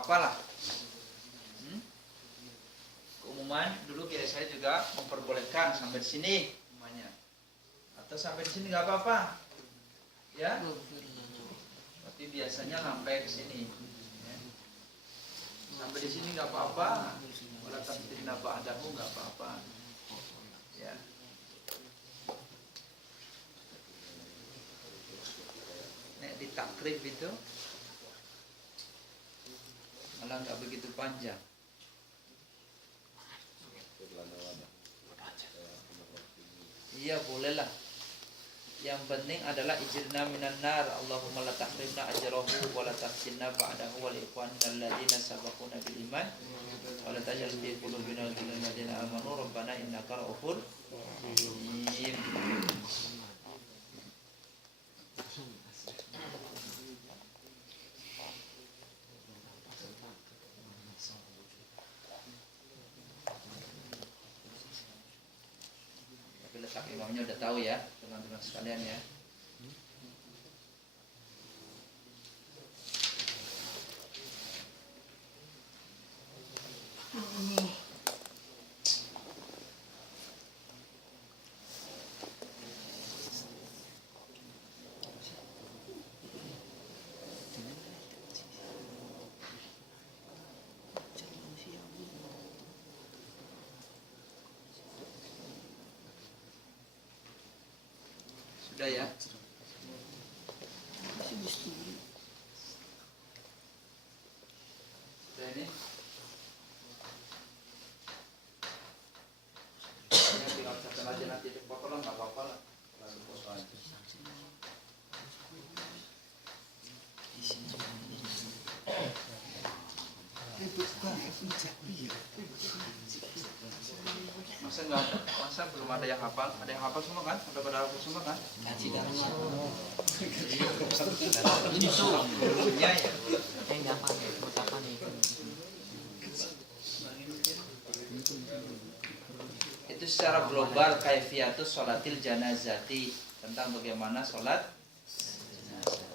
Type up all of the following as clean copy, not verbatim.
apa-apa lah. Keumuman dulu kiai saya juga memperbolehkan sampai di sini umumnya. Atau sampai di sini nggak apa-apa. Ya. Tapi biasanya sampai ke sini. Ya. Sampai di sini nggak apa-apa. Wala tafsirina ba'dahu nggak apa-apa. Ya. Nek di takrib itu malah nggak begitu panjang. Iya bolehlah. Yang penting adalah ijirna minan nar. Allahumma la tahrimna ajrahu wa la taftinna ba'dahu wal ikhwanina alladziina sabaquna bil iman wa la tajal fi qulubina ghillan lil ladzina amanu rabbana innaka ra'ufur rahim. Letak imamnya udah tahu ya, teman-teman sekalian ya. Sudah ya. Sudah ini. Yang tinggal catat aja nanti foto lah nggak apa-apa lah. Lalu foto aja. Masa belum ada yang hafal? Ada yang hafal semua kan? Udah pada hafal semua kan? Iya ya. Itu secara global kaifiatus sholatil janazati, tentang bagaimana sholat jenazah.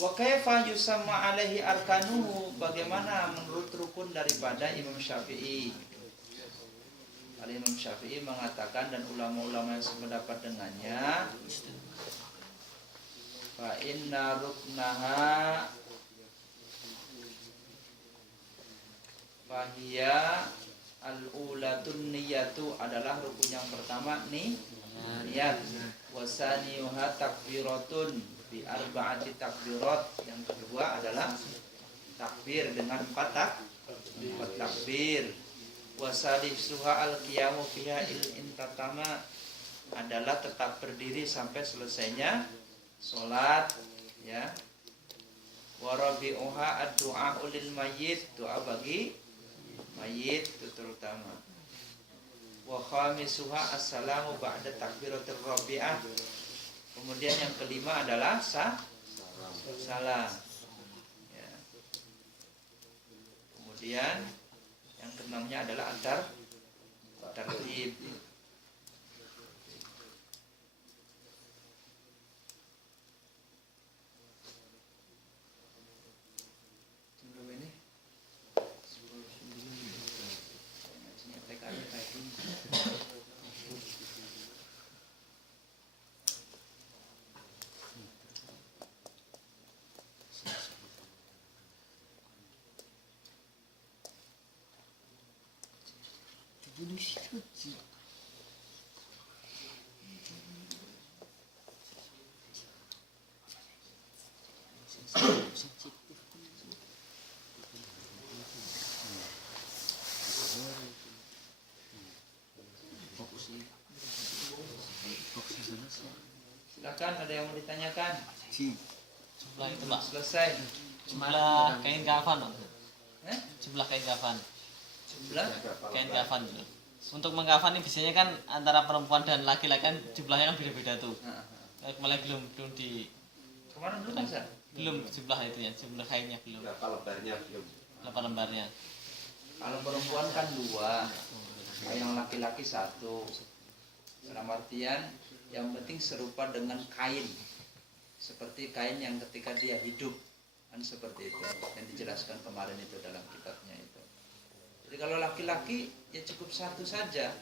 Wa kaifa yusamma alaihi arkanuhu, bagaimana menurut rukun daripada Imam Syafi'i. Imam Syafi'i mengatakan dan ulama-ulama yang sependapat dengannya, fa inna ruknaha fahiya al-ulatun niyatu, adalah rukun yang pertama nih niat, wasaniyuha takbiratun bi arba'ati takbirat, yang kedua adalah takbir dengan 4 takbir, wasalih suha al-qiyamu fiha intatama, adalah tetap berdiri sampai selesainya sholat ya, warabi'uha ad-du'a lil mayyit, doa bagi mayit itu terutama, wa khamisuha assalamu ba'da takbiratir rabi'ah, kemudian yang kelima adalah salam ya. Kemudian yang keenamnya adalah tartib. Silakan, ada yang mau ditanyakan? Jumlah itu Pak. Selesai. Jumlah kain kafan. Jumlah kain kafan. Jumlah kain kafan. Untuk mengkafan ini biasanya kan antara perempuan dan laki-laki kan jumlahnya kan beda-beda tuh. Kemarin belum di kemarin belum bisa? Belum jumlah itu ya, jumlah kainnya belum. Berapa lembarnya belum? 8 lembarnya. Kalau perempuan kan 2, yang laki-laki 1. Dalam artian yang penting serupa dengan kain, seperti kain yang ketika dia hidup, kan seperti itu yang dijelaskan kemarin itu dalam kitabnya itu. Jadi kalau laki-laki ya cukup satu saja.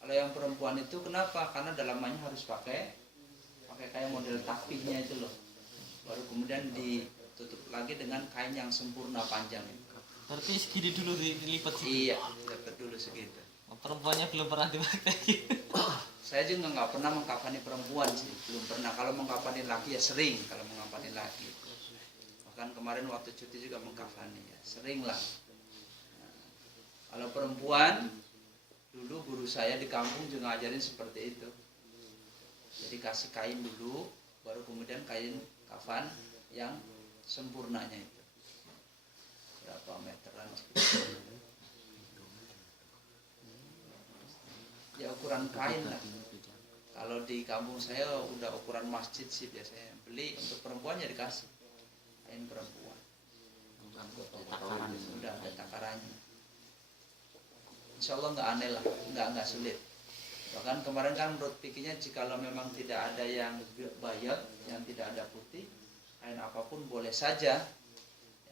Kalau yang perempuan itu kenapa? Karena dalamannya harus pakai kayak model tapihnya itu loh. Baru kemudian ditutup lagi dengan kain yang sempurna panjang itu. Berarti segini dulu dilipat sih. Iya, dapat dulu segitu. Perempuannya belum pernah dipraktekin. Saya juga nggak pernah mengkafani perempuan sih, belum pernah. Kalau mengkafani laki ya sering, kalau mengkafani laki. Bahkan kemarin waktu cuti juga mengkafani ya, sering lah. Nah, kalau perempuan, dulu guru saya di kampung juga ngajarin seperti itu. Jadi kasih kain dulu, baru kemudian kain kafan yang sempurnanya itu. Berapa meteran? Ya ukuran kain lah. Kalau di kampung saya udah ukuran masjid sih biasanya. Beli untuk perempuan ya dikasih kain perempuan. Udah ada takarannya. Insya Allah nggak aneh lah, nggak sulit. Bahkan kemarin kan menurut pikirnya jikalau memang tidak ada yang bayat, yang tidak ada putih, kain apapun boleh saja.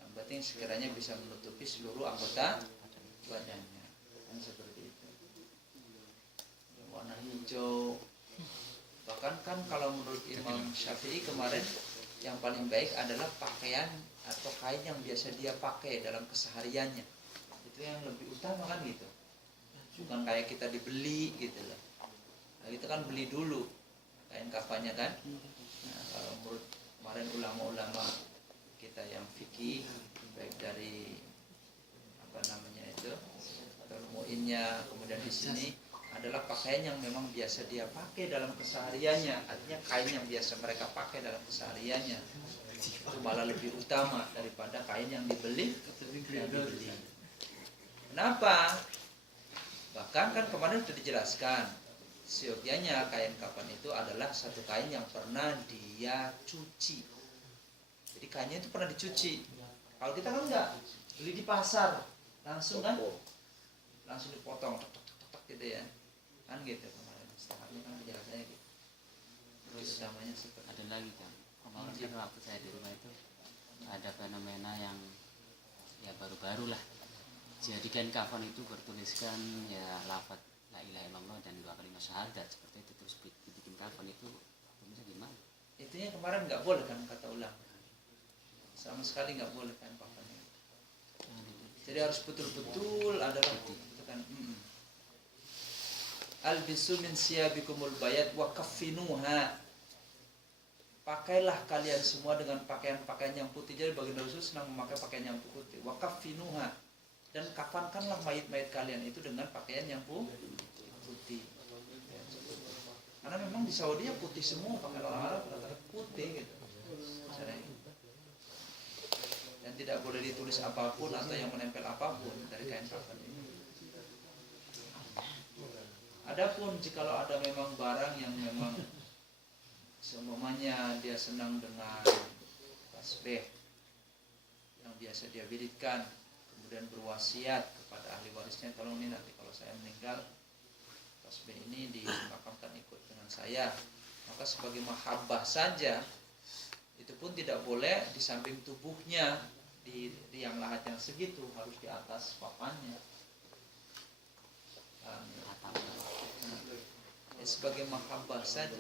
Yang penting sekiranya bisa menutupi seluruh anggota badannya. Kan seperti itu. Warna hijau. Bahkan kan kalau menurut Imam Syafi'i kemarin yang paling baik adalah pakaian atau kain yang biasa dia pakai dalam kesehariannya. Itu yang lebih utama kan gitu. Bukan kayak kita dibeli gitu loh. Nah, kita kan beli dulu kain kafannya kan. Nah, kalau menurut kemarin ulama-ulama kita yang fikih baik dari apa namanya itu atau muinnya, kemudian di sini adalah pakaian yang memang biasa dia pakai dalam kesehariannya, artinya kain yang biasa mereka pakai dalam kesehariannya itu malah lebih utama daripada kain yang dibeli. Kenapa? Bahkan kan kemarin sudah dijelaskan seyogianya kain kafan itu adalah satu kain yang pernah dia cuci. Jadi kainnya itu pernah dicuci. Kalau kita kan enggak, beli di pasar langsung kan, langsung dipotong tek gitu ya. Kan gitu kemarin setahapnya kan penjelasannya gitu. Terus utamanya seperti ada lagi kan kemarin kan waktu saya di rumah itu ada fenomena yang ya baru-baru lah. Jadi kain kafan itu bertuliskan ya lafaz la ilaha illallah dan 2 kalimat syahadat seperti itu, terus bikin kafan itu bisa gimana? Itunya kemarin nggak boleh kan kata ulama, sama sekali nggak boleh kan kafannya. Jadi harus betul-betul adalah itu kan. Albisu min siyabikumul bayat wa kaffinuha. Pakailah kalian semua dengan pakaian-pakaian yang putih. Jadi baginda Rasul senang memakai pakaian yang putih. Wa kaffinuha. Dan kafankanlah mayit-mayit kalian itu dengan pakaian yang putih. Karena memang di Saudi ya putih semua, pakaian orang Arab rata-rata putih gitu. Dan tidak boleh ditulis apapun atau yang menempel apapun dari kain kafan ini. Adapun jikalau ada memang barang yang memang semuanya dia senang dengan tasbih yang biasa dia wiridkan, kemudian berwasiat kepada ahli warisnya, tolong nih nanti kalau saya meninggal tasbih ini dimakamkan ikut dengan saya, maka sebagai mahabbah saja itu pun tidak boleh di samping tubuhnya di yang lahat yang segitu, harus di atas papannya. Sebagai mahabbah saja.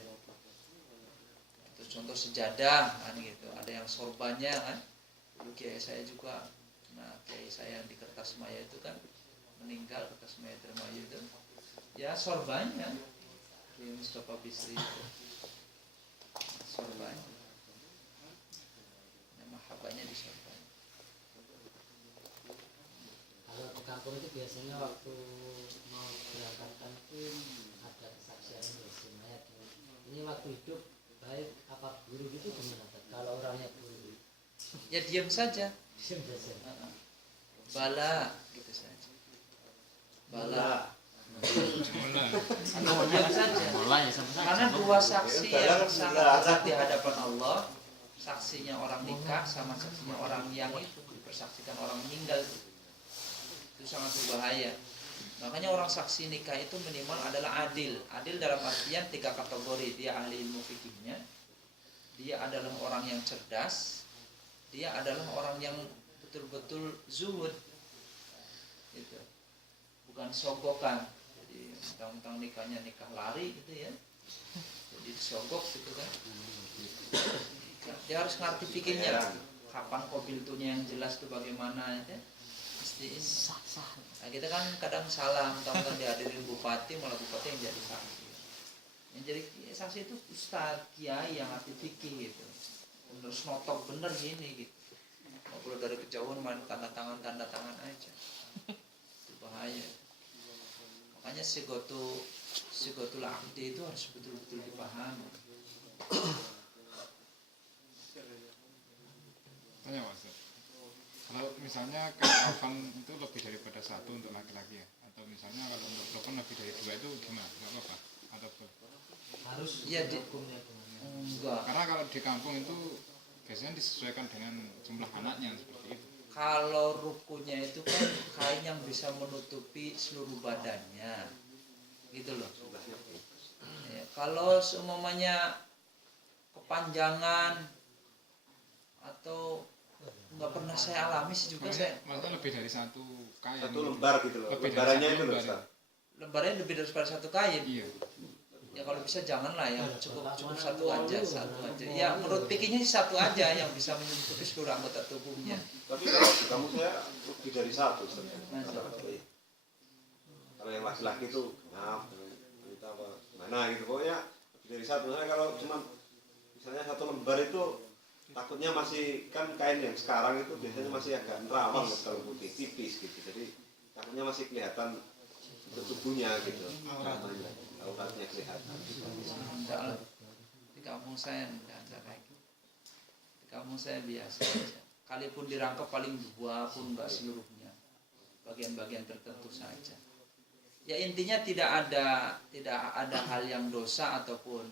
Itu contoh sejadah kan gitu. Ada yang sorbannya kan. Dulu kiai saya juga. Nah, kiai saya yang di Kertas Maya itu kan meninggal, Kertas Maya Termayu itu. Ya sorbannya. Kiai Mustafa Bisri itu. Sorbannya. Nah, mahabbahnya di sorban. Kalau di kampung itu biasanya waktu mau berangkatkan itu ada kesaksian bersih mayat. Ini waktu hidup baik apa buruk itu gimana? Kalau orangnya buruk Ya diam saja. diam saja. Bala gitu saja. Bala. Diam saja. Mulai sama Karena dua saksi yang sangat dekat di hadapan Allah, saksinya orang nikah sama saksinya orang yang itu dipersaksikan orang meninggal itu sangat berbahaya. Makanya orang saksi nikah itu minimal adalah adil. Adil dalam artian 3 kategori. Dia ahli ilmu fikihnya, dia adalah orang yang cerdas, dia adalah orang yang betul-betul zuhud. Gitu. Bukan sogokan. Jadi mentang-mentang nikahnya nikah lari gitu ya. Jadi disogok gitu kan. Dia harus ngerti fikihnya lah. Kapan kobiltunya yang jelas itu bagaimana ya. Mesti ini. Nah, kita kan kadang salah, mentang-mentang dihadirin bupati, malah bupati yang jadi saksi. Yang jadi saksi itu ustadz, kiai yang ngerti fikih gitu. Terus notok bener gini gitu. Nggak boleh dari kejauhan main tanda tangan aja. Itu bahaya. Makanya sigotul akdi itu harus betul-betul dipahami. Tanya Mas, kalau misalnya kafan itu lebih daripada satu untuk laki-laki ya, atau misalnya kalau untuk perempuan lebih dari 2 itu gimana? Nggak apa-apa? Atau harus Ya, hukumnya enggak. karena kalau di kampung itu biasanya disesuaikan dengan jumlah anaknya seperti itu. Kalau rukunya itu kan kain yang bisa menutupi seluruh badannya, gitu loh. Ya, kalau seumpamanya kepanjangan atau nggak pernah saya alami sih juga saya. Maksudnya lebih dari satu kain. Satu lembar gitu loh. Lebih dari Lembarannya satu itu loh, lembar. Ustaz. Lembarnya lebih daripada satu kain. Iya. Ya kalau bisa janganlah ya, cukup satu aja. Ya menurut pikirnya sih satu aja yang bisa menutupi seluruh anggota tubuhnya. Tapi kalau di kamu saya lebih dari satu, Ustaz. Masa? Kalau yang laki-laki itu maaf, wanita apa mana gitu, pokoknya lebih dari satu. Saya kalau cuma misalnya satu lembar itu takutnya masih kan kain yang sekarang itu biasanya masih agak nerawang kalau putih tipis gitu, jadi takutnya masih kelihatan bentuk tubuhnya gitu, auratnya kelihatan. Enggak lah. Di kampung saya enggak ada kayak gitu. Di kampung saya biasa aja. Kalipun dirangkap paling 2 pun enggak seluruhnya. Bagian-bagian tertentu saja. Ya intinya tidak ada hal yang dosa ataupun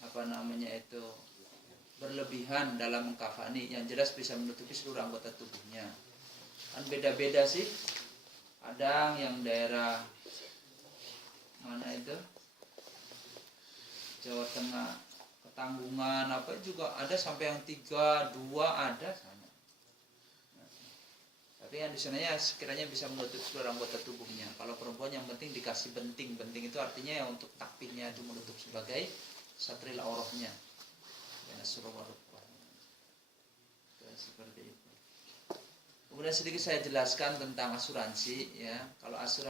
apa namanya itu berlebihan dalam mengkafani, yang jelas bisa menutupi seluruh anggota tubuhnya. Kan beda-beda sih. Ada yang daerah mana itu Jawa Tengah, Ketanggungan apa juga ada sampai yang 3, 2 ada sana. Tapi yang di sana ya sekiranya bisa menutup seluruh anggota tubuhnya. Kalau perempuan yang penting dikasih benting itu artinya ya untuk takpihnya itu menutup sebagai satril aurahnya. Seperti itu. Kemudian sedikit saya jelaskan tentang asuransi ya. Kalau asuransi